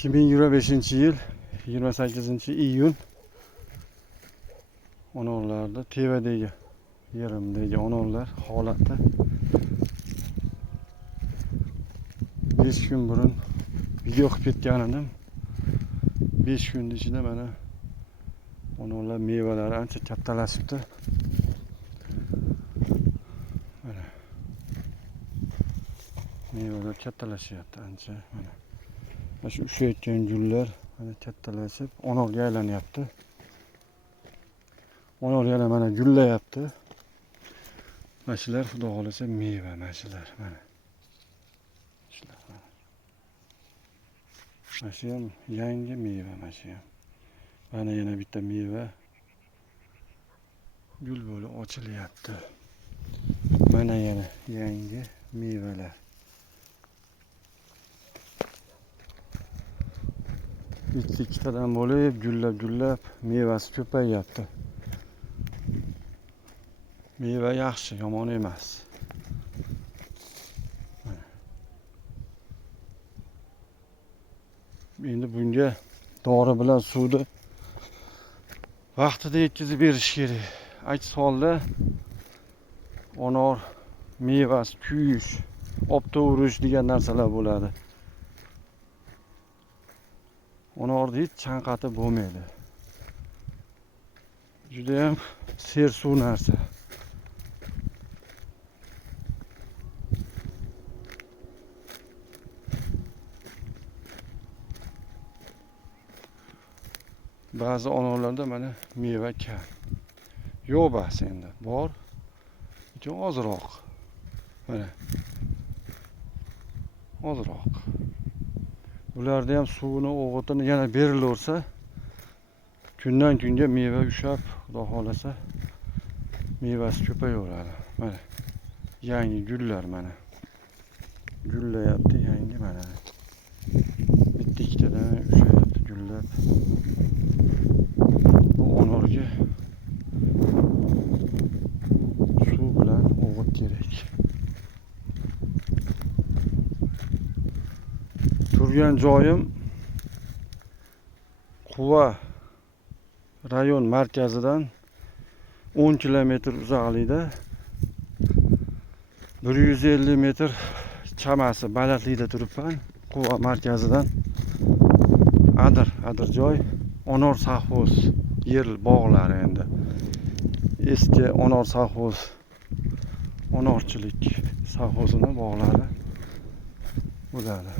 2025-yil 28-iyun onorlarda Tevadagi yerimdagi onorlar holati 5 kun burun video qilib ketgandim. 5 kun ichida mana onorlar mevalari ancha kattalashibdi. Mana mevalar kattalashyapti ancha. Mana shu ushayotgan gullar mana kattalashib onorga aylanyapti. Onor yana mana gullayapti. Mana shular xudo xolasa meva mana shular mana. Mana shu ham yangi meva mana shu ham. Mana yana bitta meva gul bo'lib ochilyapti. Mana yana yangi mevalar. Ikkitadan bo'lib gullab mevasi ko'payyapti. Meva yaxshi, yomon emas. Endi bunga dori bilan suvni vaqtida yetkazib berish kerak. Aks holda onor mevasi kuyish, opta urish degan narsalar bo'ladi. Onorni hech chanqatib bo'lmaydi. Juda ham sersuv narsa. Ba'zi onorlarda mana meva kam. Yo'q bas endi, bor. Lekin ozroq. Mana. Ozroq. Ularda ham suvini, o'g'itini yana berilaversa, kundan kunga meva ushab, xudo xolasa mevasi ko'payaveradi. Mana yangi gullar mana. Gullayapti yangi mana. Bitta ikkitadan ushayapti gullab. Bu onorga suv bilan o'g'it kerak. Turgan joyim Quva rayon markazidan 10 kilometr uzoqlikda 150 metr chamasi balandlikda turibman. Quva markazidan Adir joy Onor savxoz yer bog'lari endi. Eski Onor savxoz onorchilik savxozini bog'lari bo'ladi.